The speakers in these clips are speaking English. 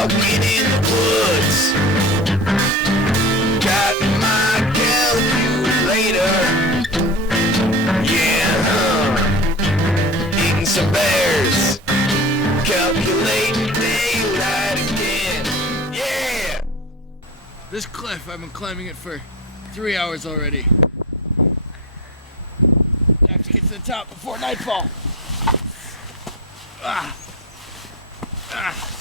walking in the woods. Got my calculator. Yeah, eating some bears. Calculating daylight again. Yeah! This cliff, I've been climbing it for 3 hours already. I have to get to the top before nightfall. Ah. Ah.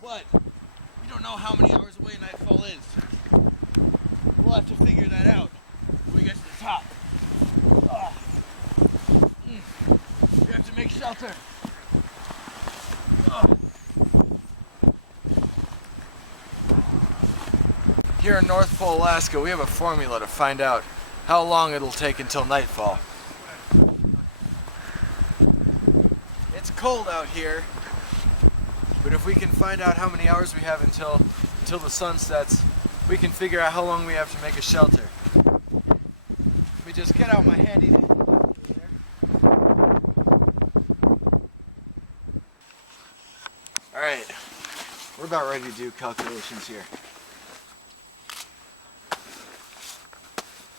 What? We don't know how many hours away nightfall is. We'll have to figure that out when we get to the top. We have to make shelter. Here in North Pole, Alaska, we have a formula to find out how long it'll take until nightfall. It's cold out here, but if we can find out how many hours we have until the sun sets, we can figure out how long we have to make a shelter. Let me just get out my handy dandy. Alright, we're about ready to do calculations here.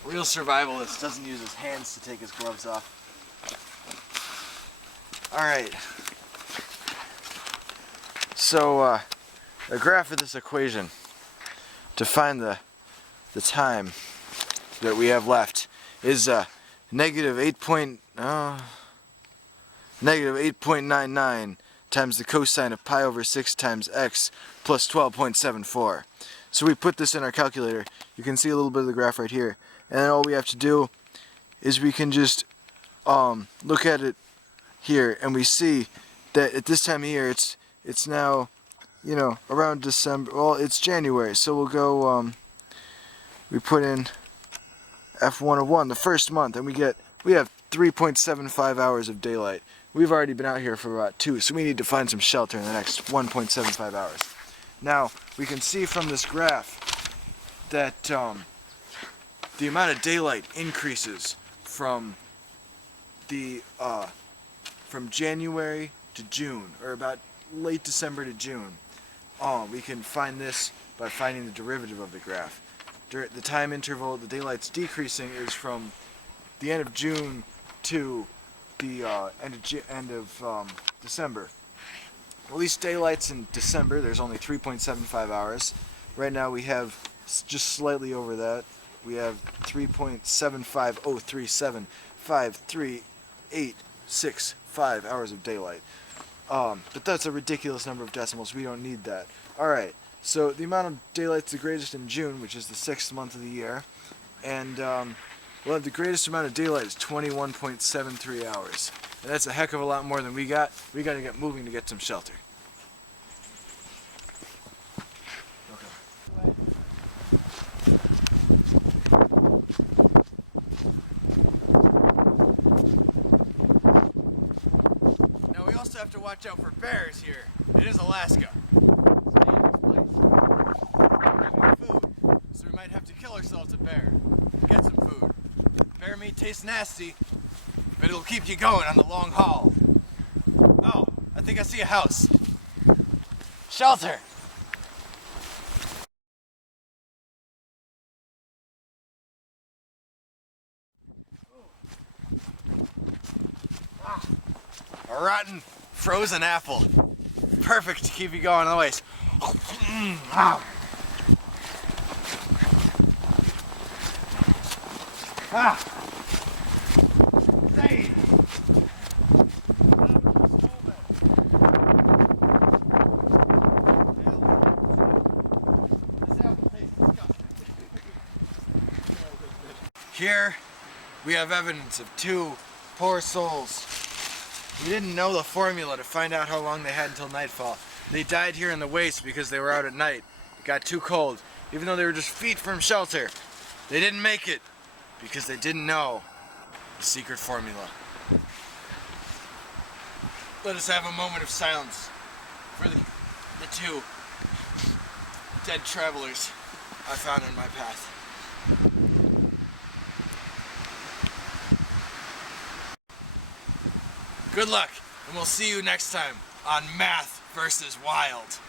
Real survivalist doesn't use his hands to take his gloves off. Alright. So, the graph of this equation to find the time that we have left is negative 8.99 times the cosine of pi over 6 times x plus 12.74. So we put this in our calculator. You can see a little bit of the graph right here. And then all we have to do is we can just look at it here, and we see that at this time of year it's now, you know, around December. Well, it's January, so we'll go. We put in F101 the first month, and we have 3.75 hours of daylight. We've already been out here for about 2, so we need to find some shelter in the next 1.75 hours. Now we can see from this graph that the amount of daylight increases from January to June, or about late December to June. We can find this by finding the derivative of the graph. The time interval the daylight's decreasing is from the end of June to the end of December. At least daylight's in December. There's only 3.75 hours. Right now we have just slightly over that. We have 3.750375386 hours of daylight. But that's a ridiculous number of decimals. We don't need that. Alright, so the amount of daylight's the greatest in June, which is the 6th month of the year. And we'll have the greatest amount of daylight is 21.73 hours. And that's a heck of a lot more than we got. We got to get moving to get some shelter. We also have to watch out for bears here. It is Alaska. It's a dangerous place. We have no food, so we might have to kill ourselves a bear. Get some food. Bear meat tastes nasty, but it'll keep you going on the long haul. Oh, I think I see a house. Shelter! A rotten, frozen apple. Perfect to keep you going otherwise. Ah. Dang. Here we have evidence of 2 poor souls. We didn't know the formula to find out how long they had until nightfall. They died here in the waste because they were out at night. It got too cold. Even though they were just feet from shelter, they didn't make it because they didn't know the secret formula. Let us have a moment of silence for the 2 dead travelers I found in my path. Good luck, and we'll see you next time on Math versus Wild.